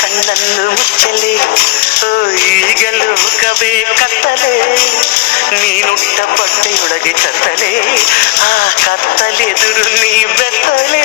ಕಣ್ಣನ್ನು ಮುಚ್ಚಲೆ ಓ ಈಗಲೂ ಕಬೆ ಕತ್ತಲೆ ನೀನುಟ್ಟ ಬಟ್ಟೆಯೊಳಗೆ ಕತ್ತಲೆ ಆ ಕತ್ತಲೆದುರು ನೀ ಬೆತ್ತಲೆ